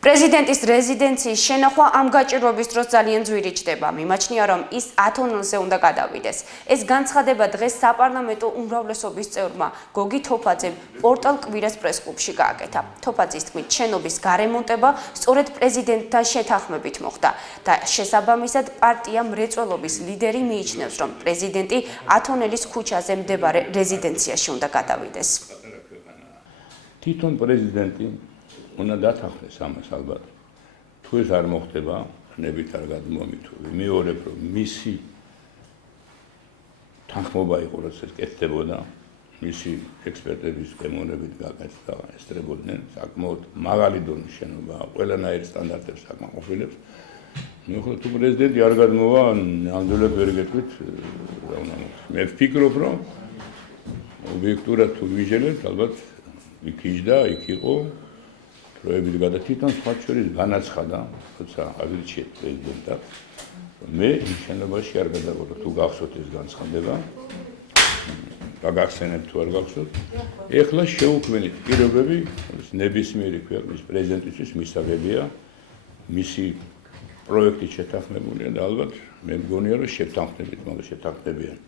პრეზიდენტის რეზიდენციის შენახვა ამ გაჭირვების დროს ძალიან ძვირი ჩდება. მიმაჩნია, რომ ის 10 ნოემბერზე უნდა გადავიდეს. ეს განცხადება დღეს საპარლამენტო უმრავლესობის წევრმა გოგი თოფაძემ პორტალ კვირას პრესკლუბში გააკეთა. თოფაძის თქმით, შენობის გარემონტება სწორედ პრეზიდენტთან შეთანხმებით მოხდა და შესაბამისად პარტია მრეწველობის ლიდერი მიიჩნევს, რომ პრეზიდენტი ათონელის ქუჩაზე მდებარე რეზიდენციაში უნდა გადავიდეს. თვითონ პრეზიდენტი უნდა დათანხმდეს ამას ალბათ. თუ ეს არ მოხდება, ხნებით არ გადმომიტოვი. მეორებ, რომ მისი თანხმობა იყო, რომ ეს კეთდებოდა, მისი ექსპერტების გემოვნებით გაკეთდა, ესწრებოდნენ საკმაოდ მაღალი დონის შენობა, ყველანაირ სტანდარტებს აკმაყოფილებს. ხო, თუ პრეზიდენტი არ გადმოვა, ნამდვილად ვერ გეტყვით, რა უნდა მოხდეს. მე ვფიქრობ, რომ ობიექტურად თუ ვიჟელებთ, ალბათ იქ იჯდა, იქ იყო. პროექტი გადათითონ სხვა შორის განაცხადა, თუმცა აღიჩეთ პრეზიდენტად. მე იმ შენობაში არ გადავოდი, თუ გახსოვთ ეს განცხადება. გაგახსენებთ თუ არ გახსოვთ. ეხლა შეუქმნით პირობები, ნებისმიერი ქვეყნის პრეზიდენტისთვის მისაღებია, მისი პროექტი შეთანხმებულია და ალბათ მე მგონია, რომ შეთანხმებით, მაგრამ შეთანხმდებიან.